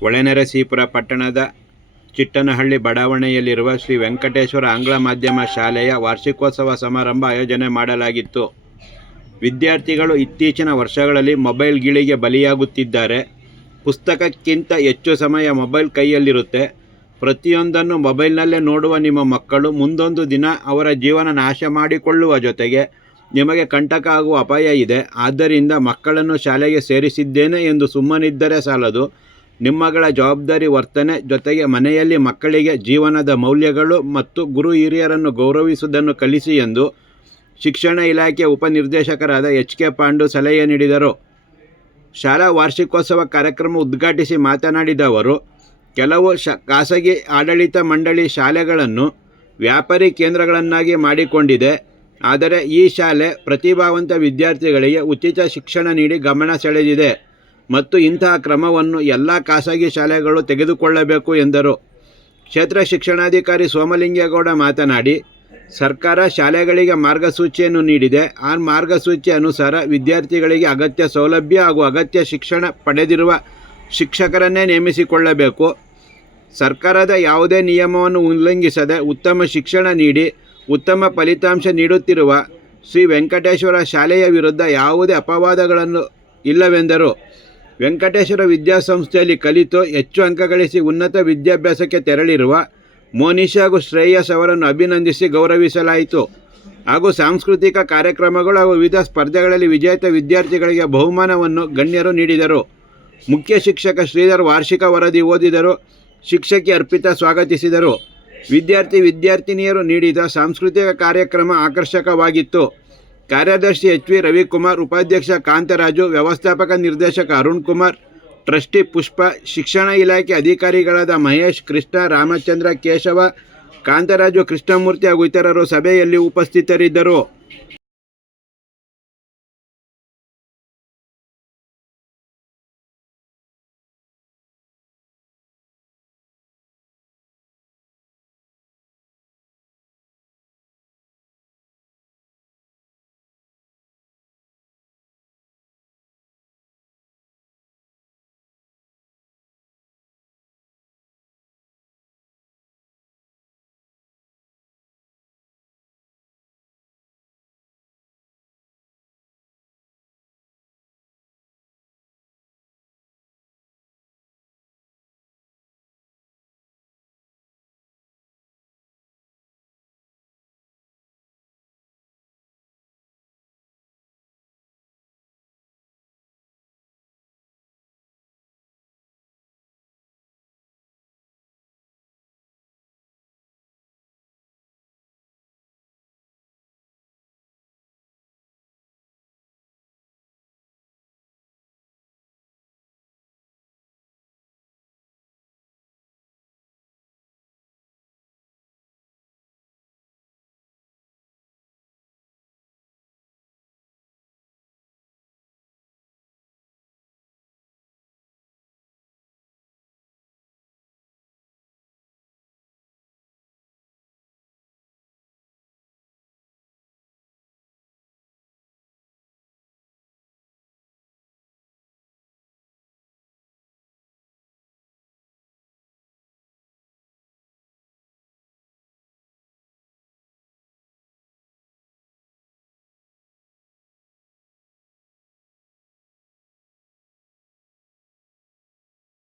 ಹೊಳೆನರಸೀಪುರ ಪಟ್ಟಣದ ಚಿಟ್ಟನಹಳ್ಳಿ ಬಡಾವಣೆಯಲ್ಲಿರುವ ಶ್ರೀ ವೆಂಕಟೇಶ್ವರ ಆಂಗ್ಲ ಮಾಧ್ಯಮ ಶಾಲೆಯ ವಾರ್ಷಿಕೋತ್ಸವ ಸಮಾರಂಭ ಆಯೋಜನೆ ಮಾಡಲಾಗಿತ್ತು. ವಿದ್ಯಾರ್ಥಿಗಳು ಇತ್ತೀಚಿನ ವರ್ಷಗಳಲ್ಲಿ ಮೊಬೈಲ್ ಗಿಳಿಗೆ ಬಲಿಯಾಗುತ್ತಿದ್ದಾರೆ. ಪುಸ್ತಕಕ್ಕಿಂತ ಹೆಚ್ಚು ಸಮಯ ಮೊಬೈಲ್ ಕೈಯಲ್ಲಿರುತ್ತೆ. ಪ್ರತಿಯೊಂದನ್ನು ಮೊಬೈಲ್ನಲ್ಲೇ ನೋಡುವ ನಿಮ್ಮ ಮಕ್ಕಳು ಮುಂದೊಂದು ದಿನ ಅವರ ಜೀವನ ನಾಶ ಮಾಡಿಕೊಳ್ಳುವ ಜೊತೆಗೆ ನಿಮಗೆ ಕಂಟಕ ಆಗುವ ಅಪಾಯ ಇದೆ. ಆದ್ದರಿಂದ ಮಕ್ಕಳನ್ನು ಶಾಲೆಗೆ ಸೇರಿಸಿದ್ದೇನೆ ಎಂದು ಸುಮ್ಮನಿದ್ದರೆ ಸಾಲದು. ನಿಮ್ಮಗಳ ಜವಾಬ್ದಾರಿ ವರ್ತನೆ ಜೊತೆಗೆ ಮನೆಯಲ್ಲಿ ಮಕ್ಕಳಿಗೆ ಜೀವನದ ಮೌಲ್ಯಗಳು ಮತ್ತು ಗುರು ಹಿರಿಯರನ್ನು ಗೌರವಿಸುವುದನ್ನು ಕಲಿಸಿ ಎಂದು ಶಿಕ್ಷಣ ಇಲಾಖೆ ಉಪನಿರ್ದೇಶಕರಾದ ಎಚ್ ಕೆ ಪಾಂಡು ಸಲಹೆ ನೀಡಿದರು. ಶಾಲಾ ವಾರ್ಷಿಕೋತ್ಸವ ಕಾರ್ಯಕ್ರಮ ಉದ್ಘಾಟಿಸಿ ಮಾತನಾಡಿದ ಅವರು, ಕೆಲವು ಶ, ಖಾಸಗಿ ಆಡಳಿತ ಮಂಡಳಿ ಶಾಲೆಗಳನ್ನು ವ್ಯಾಪಾರಿ ಕೇಂದ್ರಗಳನ್ನಾಗಿ ಮಾಡಿಕೊಂಡಿದೆ. ಆದರೆ ಈ ಶಾಲೆ ಪ್ರತಿಭಾವಂತ ವಿದ್ಯಾರ್ಥಿಗಳಿಗೆ ಉಚಿತ ಶಿಕ್ಷಣ ನೀಡಿ ಗಮನ ಸೆಳೆದಿದೆ. ಮತ್ತು ಇಂತಹ ಕ್ರಮವನ್ನು ಎಲ್ಲ ಖಾಸಗಿ ಶಾಲೆಗಳು ತೆಗೆದುಕೊಳ್ಳಬೇಕು ಎಂದರು. ಕ್ಷೇತ್ರ ಶಿಕ್ಷಣಾಧಿಕಾರಿ ಸೋಮಲಿಂಗೇಗೌಡ ಮಾತನಾಡಿ, ಸರ್ಕಾರ ಶಾಲೆಗಳಿಗೆ ಮಾರ್ಗಸೂಚಿಯನ್ನು ನೀಡಿದೆ. ಆ ಮಾರ್ಗಸೂಚಿ ಅನುಸಾರ ವಿದ್ಯಾರ್ಥಿಗಳಿಗೆ ಅಗತ್ಯ ಸೌಲಭ್ಯ ಹಾಗೂ ಅಗತ್ಯ ಶಿಕ್ಷಣ ಪಡೆದಿರುವ ಶಿಕ್ಷಕರನ್ನೇ ನೇಮಿಸಿಕೊಳ್ಳಬೇಕು. ಸರ್ಕಾರದ ಯಾವುದೇ ನಿಯಮವನ್ನು ಉಲ್ಲಂಘಿಸದೆ ಉತ್ತಮ ಶಿಕ್ಷಣ ನೀಡಿ, ಉತ್ತಮ ಫಲಿತಾಂಶ ನೀಡುತ್ತಿರುವ ಶ್ರೀ ವೆಂಕಟೇಶ್ವರ ಶಾಲೆಯ ವಿರುದ್ಧ ಯಾವುದೇ ಅಪವಾದಗಳನ್ನು ಇಲ್ಲವೆಂದರು. ವೆಂಕಟೇಶ್ವರ ವಿದ್ಯಾಸಂಸ್ಥೆಯಲ್ಲಿ ಕಲಿತು ಹೆಚ್ಚು ಅಂಕ ಗಳಿಸಿ ಉನ್ನತ ವಿದ್ಯಾಭ್ಯಾಸಕ್ಕೆ ತೆರಳಿರುವ ಮೋನಿಶ್ ಹಾಗೂ ಶ್ರೇಯಸ್ ಅವರನ್ನು ಅಭಿನಂದಿಸಿ ಗೌರವಿಸಲಾಯಿತು. ಹಾಗೂ ಸಾಂಸ್ಕೃತಿಕ ಕಾರ್ಯಕ್ರಮಗಳು ಹಾಗೂ ವಿವಿಧ ಸ್ಪರ್ಧೆಗಳಲ್ಲಿ ವಿಜೇತ ವಿದ್ಯಾರ್ಥಿಗಳಿಗೆ ಬಹುಮಾನವನ್ನು ಗಣ್ಯರು ನೀಡಿದರು. ಮುಖ್ಯ ಶಿಕ್ಷಕ ಶ್ರೀಧರ್ ವಾರ್ಷಿಕ ವರದಿ ಓದಿದರು, ಶಿಕ್ಷಕಿ ಅರ್ಪಿತಾ ಸ್ವಾಗತಿಸಿದರು. ವಿದ್ಯಾರ್ಥಿ ವಿದ್ಯಾರ್ಥಿನಿಯರು ನೀಡಿದ ಸಾಂಸ್ಕೃತಿಕ ಕಾರ್ಯಕ್ರಮ ಆಕರ್ಷಕವಾಗಿತ್ತು. ಕಾರ್ಯದರ್ಶಿ ಎಚ್ ವಿ ರವಿಕುಮಾರ್, ಉಪಾಧ್ಯಕ್ಷ ಕಾಂತರಾಜು, ವ್ಯವಸ್ಥಾಪಕ ನಿರ್ದೇಶಕ ಅರುಣ್ ಕುಮಾರ್, ಟ್ರಸ್ಟಿ ಪುಷ್ಪ, ಶಿಕ್ಷಣ ಇಲಾಖೆ ಅಧಿಕಾರಿಗಳಾದ ಮಹೇಶ್, ಕೃಷ್ಣ, ರಾಮಚಂದ್ರ, ಕೇಶವ, ಕಾಂತರಾಜು, ಕೃಷ್ಣಮೂರ್ತಿ ಹಾಗೂ ಇತರರು ಸಭೆಯಲ್ಲಿ ಉಪಸ್ಥಿತರಿದ್ದರು.